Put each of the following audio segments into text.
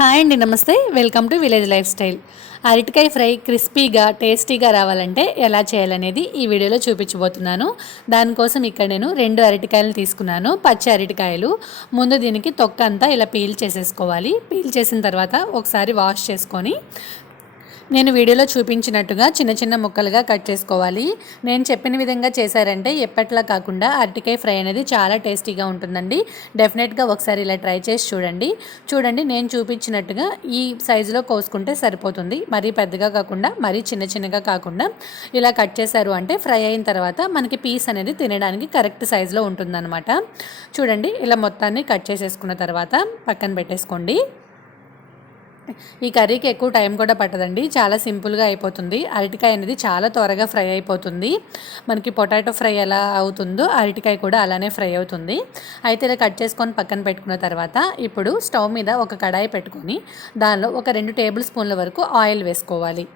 Hi అండి నమస్తే. Welcome to village lifestyle. అరటికాయ ఫ్రై క్రిస్పీగా టేస్టీగా రావాలంటే ఎలా చేయాలనేది ఈ వీడియోలో చూపించబోతున్నాను. దానికోసం ఇక్కడ నేను రెండు అరటికాయలు తీసుకున్నాను. పచ్చి అరటికాయలు. ముందు దీనికి తొక్క అంతా ఇలా పీల్ చేసేసుకోవాలి. పీల్ చేసిన తర్వాత ఒకసారి వాష్ చేసుకొని నేను వీడియోలో చూపించినట్టుగా చిన్న చిన్న ముక్కలుగా కట్ చేసుకోవాలి. నేను చెప్పిన విధంగా చేశారంటే ఎప్పట్లా కాకుండా అరటికాయ ఫ్రై అనేది చాలా టేస్టీగా ఉంటుందండి. డెఫినెట్గా ఒకసారి ఇలా ట్రై చేసి చూడండి. చూడండి నేను చూపించినట్టుగా ఈ సైజులో కోసుకుంటే సరిపోతుంది. మరీ పెద్దగా కాకుండా మరీ చిన్న చిన్నగా కాకుండా ఇలా కట్ చేశారు అంటే ఫ్రై అయిన తర్వాత మనకి పీస్ అనేది తినడానికి కరెక్ట్ సైజులో ఉంటుందన్నమాట. చూడండి ఇలా మొత్తాన్ని కట్ చేసేసుకున్న తర్వాత పక్కన పెట్టేసుకోండి. ఈ కర్రీకి ఎక్కువ టైం కూడా పట్టదండి. చాలా సింపుల్గా అయిపోతుంది. అరటికాయ అనేది చాలా త్వరగా ఫ్రై అయిపోతుంది. మనకి పొటాటో ఫ్రై ఎలా అవుతుందో అరటికాయ కూడా అలానే ఫ్రై అవుతుంది. అయితే ఇలా కట్ చేసుకొని పక్కన పెట్టుకున్న తర్వాత ఇప్పుడు స్టవ్ మీద ఒక కడాయి పెట్టుకొని దానిలో ఒక రెండు టేబుల్ స్పూన్ల వరకు ఆయిల్ వేసుకోవాలి.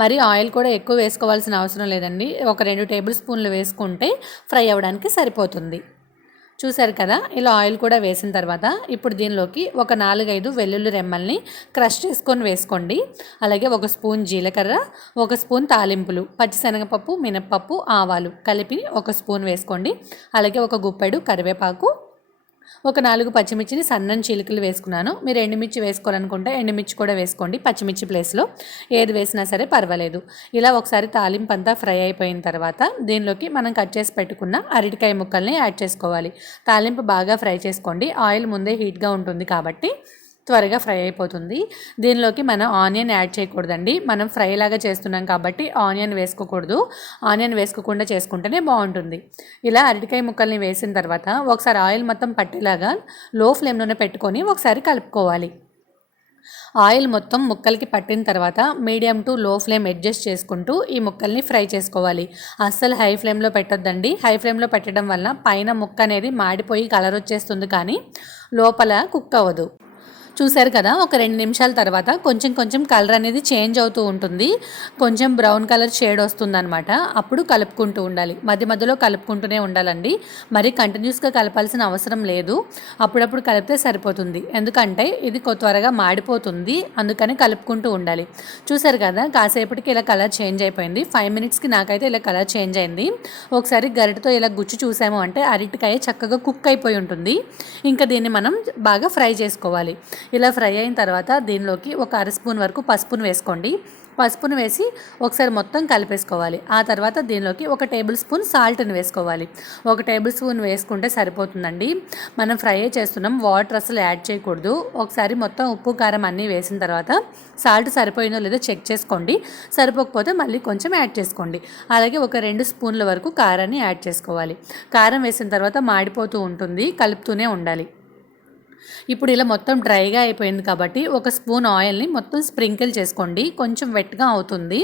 మరి ఆయిల్ కూడా ఎక్కువ వేసుకోవాల్సిన అవసరం లేదండి. ఒక రెండు టేబుల్ స్పూన్లు వేసుకుంటే ఫ్రై అవ్వడానికి సరిపోతుంది. చూసారు కదా? ఇలా ఆయిల్ కూడా వేసిన తర్వాత ఇప్పుడు దీనిలోకి ఒక నాలుగైదు వెల్లుల్లి రెమ్మల్ని క్రష్ చేసుకొని వేసుకోండి. అలాగే ఒక స్పూన్ జీలకర్ర ఒక స్పూన్ తాలింపులు పచ్చిశనగపప్పు మినప్పప్పు ఆవాలు కలిపి ఒక స్పూన్ వేసుకోండి. అలాగే ఒక గుప్పెడు కరివేపాకు ఒక నాలుగు పచ్చిమిర్చిని సన్నని చిలుకలు వేసుకున్నాను. మీరు ఎండుమిర్చి వేసుకోవాలనుకుంటే ఎండుమిర్చి కూడా వేసుకోండి పచ్చిమిర్చి ప్లేస్లో. ఏది వేసినా సరే పర్వాలేదు. ఇలా ఒకసారి తాలింపు అంతా ఫ్రై అయిపోయిన తర్వాత దీనిలోకి మనం కట్ చేసి పెట్టుకున్న అరటికాయ ముక్కల్ని యాడ్ చేసుకోవాలి. తాలింపు బాగా ఫ్రై చేసుకోండి. ఆయిల్ ముందే హీట్గా ఉంటుంది కాబట్టి త్వరగా ఫ్రై అయిపోతుంది. దీనిలోకి మనం ఆనియన్ యాడ్ చేయకూడదండి. మనం ఫ్రై లాగా చేస్తున్నాం కాబట్టి ఆనియన్ వేసుకోకూడదు. ఆనియన్ వేసుకోకుండా చేసుకుంటేనే బాగుంటుంది. ఇలా అరటికాయ ముక్కల్ని వేసిన తర్వాత ఒకసారి ఆయిల్ మొత్తం పట్టేలాగా లో ఫ్లేమ్లోనే పెట్టుకొని ఒకసారి కలుపుకోవాలి. ఆయిల్ మొత్తం ముక్కలకి పట్టిన తర్వాత medium to low flame adjust చేసుకుంటూ ఈ ముక్కల్ని ఫ్రై చేసుకోవాలి. అస్సలు హై ఫ్లేమ్లో పెట్టొద్దండి. హై ఫ్లేమ్లో పెట్టడం వల్ల పైన ముక్క అనేది మాడిపోయి కలర్ వచ్చేస్తుంది కానీ లోపల కుక్ అవ్వదు. చూశారు కదా ఒక రెండు నిమిషాల తర్వాత కొంచెం కొంచెం కలర్ అనేది చేంజ్ అవుతూ ఉంటుంది. కొంచెం బ్రౌన్ కలర్ షేడ్ వస్తుందన్నమాట. అప్పుడు కలుపుకుంటూ ఉండాలి. మధ్య మధ్యలో కలుపుకుంటూనే ఉండాలండి. మరి కంటిన్యూస్గా కలపాల్సిన అవసరం లేదు. అప్పుడప్పుడు కలిపితే సరిపోతుంది. ఎందుకంటే ఇది త్వరగా మాడిపోతుంది. అందుకని కలుపుకుంటూ ఉండాలి. చూసారు కదా కాసేపటికి ఇలా కలర్ చేంజ్ అయిపోయింది. ఫైవ్ మినిట్స్కి నాకైతే ఇలా కలర్ చేంజ్ అయింది. ఒకసారి గరిటతో ఇలా గుచ్చి చూసాము అంటే అరటికాయ చక్కగా కుక్ అయిపోయి ఉంటుంది. ఇంకా దీన్ని మనం బాగా ఫ్రై చేసుకోవాలి. ఇలా ఫ్రై అయిన తర్వాత దీనిలోకి ఒక అర స్పూన్ వరకు పసుపును వేసుకోండి. పసుపును వేసి ఒకసారి మొత్తం కలిపేసుకోవాలి. ఆ తర్వాత దీనిలోకి ఒక టేబుల్ స్పూన్ సాల్ట్ని వేసుకోవాలి. ఒక టేబుల్ స్పూన్ వేసుకుంటే సరిపోతుందండి. మనం ఫ్రై చేస్తున్నాం. వాటర్ అసలు యాడ్ చేయకూడదు. ఒకసారి మొత్తం ఉప్పు కారం అన్నీ వేసిన తర్వాత సాల్ట్ సరిపోయిందో లేదో చెక్ చేసుకోండి. సరిపోకపోతే మళ్ళీ కొంచెం యాడ్ చేసుకోండి. అలాగే ఒక రెండు స్పూన్ల వరకు కారాన్ని యాడ్ చేసుకోవాలి. కారం వేసిన తర్వాత మాడిపోతూ ఉంటుంది. కలుపుతూనే ఉండాలి. ఇప్పుడు ఇలా మొత్తం డ్రైగా అయిపోయింది కాబట్టి ఒక స్పూన్ ఆయిల్ని మొత్తం స్ప్రింకిల్ చేసుకోండి. కొంచెం వెట్గా అవుతుంది.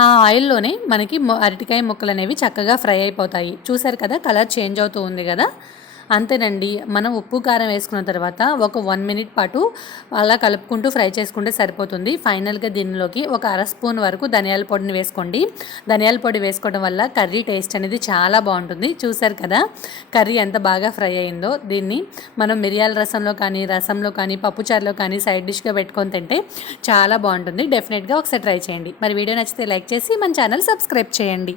ఆ ఆయిల్లోనే మనకి అరటికాయ ముక్కలు అనేవి చక్కగా ఫ్రై అయిపోతాయి. చూసారు కదా కలర్ చేంజ్ అవుతూ ఉంది కదా? అంతేనండి. మనం ఉప్పు కారం వేసుకున్న తర్వాత ఒక వన్ మినిట్ పాటు అలా కలుపుకుంటూ ఫ్రై చేసుకుంటే సరిపోతుంది. ఫైనల్గా దీనిలోకి ఒక అర స్పూన్ వరకు ధనియాల పొడిని వేసుకోండి. ధనియాల పొడి వేసుకోవడం వల్ల కర్రీ టేస్ట్ అనేది చాలా బాగుంటుంది. చూసారు కదా? కర్రీ ఎంత బాగా ఫ్రై అయిందో. దీన్ని మనం మిరియాల రసంలో కానీ రసంలో కానీ పప్పుచారులో కానీ సైడ్ డిష్గా పెట్టుకొని తింటే చాలా బాగుంటుంది. డెఫినెట్గా ఒకసారి ట్రై చేయండి. మరి వీడియో నచ్చితే లైక్ చేసి మన ఛానల్ సబ్స్క్రైబ్ చేయండి.